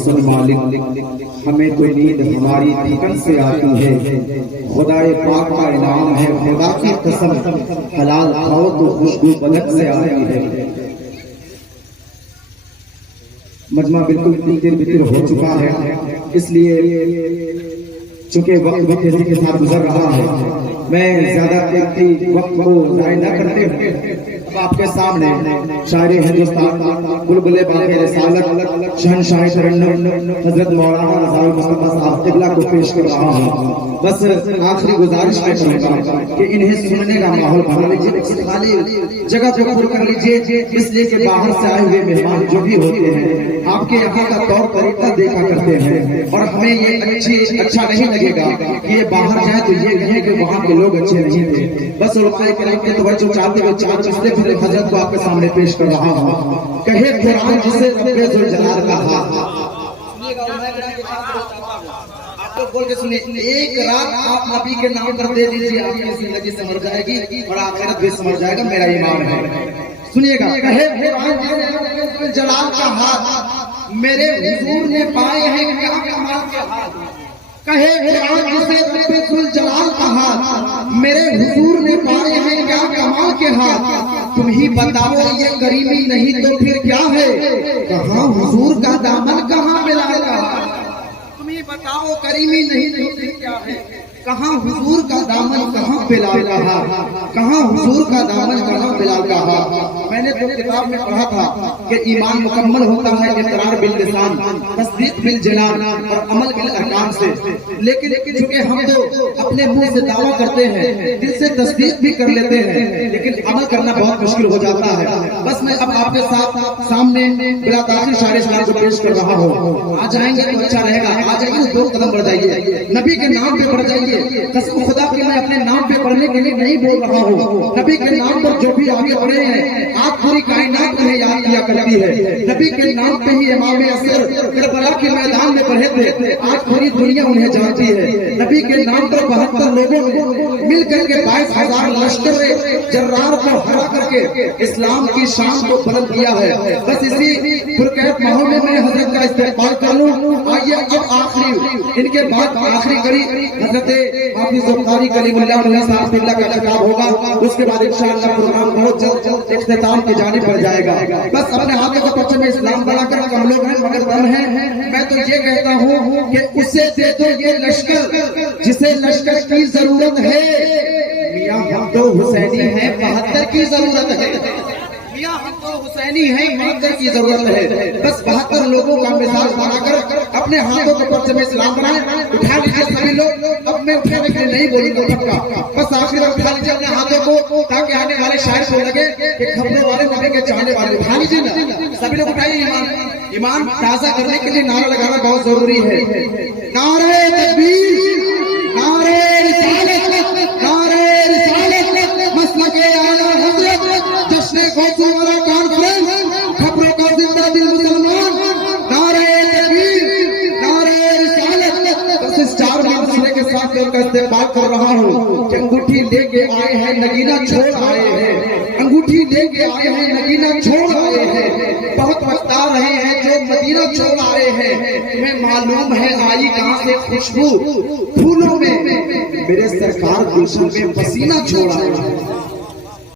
احسن مالک، ہمیں تو نیند ہماری تھکن سے آتی ہے، خدائے پاک کا انعام ہے خدا کی قسم، حلال کھاؤ تو خوشبو بدن سے آتی ہے۔ مجمع بالکل تیر بتر ہو چکا ہے، اس لیے چونکہ وقت بھی تیزی کے ساتھ گزر رہا ہے، میں زیادہ قیمتی وقت کو ضائع نہ کرتے ہوئے اب آپ کے سامنے شاعر ہندوستان بلبل باغ رسالت شہنشاہ ترنم حضرت مولانا رضا المصطفیٰ صاحب قبلہ کو پیش کر رہا ہوں۔ بس آخری گزارش میں کروں گا کہ انہیں سننے کا ماحول بنا لیجیے، خالی جگہ کو پر کر لیجیے، اس لیے کہ باہر سے آئے ہوئے مہمان جو بھی ہوتے ہیں آپ کے یہاں کا طور طریقہ دیکھا کرتے ہیں، اور ہمیں یہ اچھا نہیں لگے گا کہ یہ باہر جائے تو یہ کہیں کہ وہاں کے لوگ اچھے نہیں تھے۔ بس علماء کرام کے توجہ چاہتے ہوئے چار چیزیں پھر حضرت کو آپ کے سامنے پیش کر رہا ہوں۔ کہے قرآن جسے رب ذوالجلال کہا، آپ لوگ بول کے سنیں، ایک رات آپ نبی کے نام پر دے دیجیے، آپ کی زندگی سمجھ جائے گی اور آخرت بھی سمجھ جائے گا، میرا ایمان ہے۔ سنیے گا، کہے قرآن جسے رب ذوالجلال کا ہاتھ، میرے حضور نے پائے ہیں کیا کمال کے ہاتھ۔ کہے قرآن جسے رب ذوالجلال کا ہاتھ، میرے حضور نے پائے ہیں کیا کمال کے ہاتھ۔ تم ہی بتاؤ یہ کریمی نہیں تو پھر کیا ہے، کہاں حضور کا دامن کہاں بلال کا ہاتھ۔ تم ہی بتاؤ کریمی نہیں تو پھر کیا ہے، کہاں حضور کا دامن کہاں بلال کا ہاتھ، کہاں حضور کا دامن کہاں بلال کا ہاتھ۔ میں نے تو کتاب میں پڑھا تھا کہ ایمان مکمل ہوتا ہے اقرار باللسان، تصدیق بالجنان اور عمل بالارکان سے، لیکن چونکہ ہم تو اپنے منہ سے دعویٰ کرتے ہیں، دل سے تصدیق بھی کر لیتے ہیں، لیکن عمل کرنا بہت مشکل ہو جاتا ہے۔ بس میں اب آپ کے ساتھ سامنے بلا تاخیر شاعر اسلام کو پیش کر رہا ہوں۔ آ جائیں گے تو اچھا رہے گا، آ جائیں گے 2 قدم بڑھ جائیے، نبی کے نام پہ بڑھ جائیے۔ قسم خدا کہ میں اپنے نام پہ پڑھنے کے لیے نہیں بول رہا ہوں، نبی کے نام پر جو بھی آگے بڑھے ہیں آج پوری کائنات انہیں یاد کیا کرتی ہے۔ نبی کے نام پہ ہی امام اثر کربلا کے میدان میں پڑھے تھے، آج پوری دنیا انہیں جانتی ہے۔ نبی کے نام پر 72 لوگوں نے مل کر کے 22,000 لشکر جرار کو ہرا کر کے اسلام کی شان کو بلند کیا ہے۔ بس اسی پرکیف ماحول میں میں حضرت کا استقبال کر لوں۔ آئیے اب آخری ان کے بعد آخری کڑی حضرت حافظ القاری کلیم اللہ علیہ صاحب اللہ کا خطاب ہوگا، اس کے بعد انشاءاللہ پروگرام بہت جلد اختتام کی جانب بڑھ جائے گا۔ بس اپنے ہاتھوں کو پرچم اسلام بڑھا کر کم لوگ ہیں مگر دم ہیں، میں تو یہ کہتا ہوں کہ اسے دے دو یہ لشکر جسے لشکر کی ضرورت ہے، میاں ہم تو حسینی ہیں 72 کی ضرورت ہے، میاں ہم تو حسینی ہیں 72 کی ضرورت ہے۔ بس 72 لوگوں کا مثال بنا کر اپنے ہاتھوں کو پرچم اسلام بنائیں، اٹھا لیجیے سبھی لوگ، اب میں اٹھانے کے لیے نہیں بولوں گا پکا، بس آخر اٹھا لیجیے اپنے ہاتھوں کو تاکہ آنے والے شاعر کو لگے کہ خبروں والے نبی کے چاہنے والے، اٹھا لیجیے نا سبھی لوگ، اٹھائیے۔ ایمان تازہ کرنے کے لیے نعرہ لگانا بہت ضروری ہے۔ نعرہ تکبیر، نعرہ رسالت، نعرہ رسالت، مسلک اعلیٰ حضرت، جشن غوثیہ والا کانفرنس، خبروں کا زندہ دل مسلمان، نعرہ تکبیر، نعرہ رسالت۔ بس اس 4 منزلے کے ساتھ ان کا استقبال کر رہا ہوں کہ انگوٹھی لے کے آئے ہیں نگینہ چھوڑ آئے ہیں، انگوٹھی لے کے آئے ہیں نگینہ چھوڑ آئے ہیں، بہت بتا رہے ہیں جو مدینہ چھوڑ آئے ہیں، تمہیں معلوم ہے آئی کہاں سے خوشبو پھولوں میں، میرے سرکار گلشن میں پسینہ چھوڑ آئے ہیں۔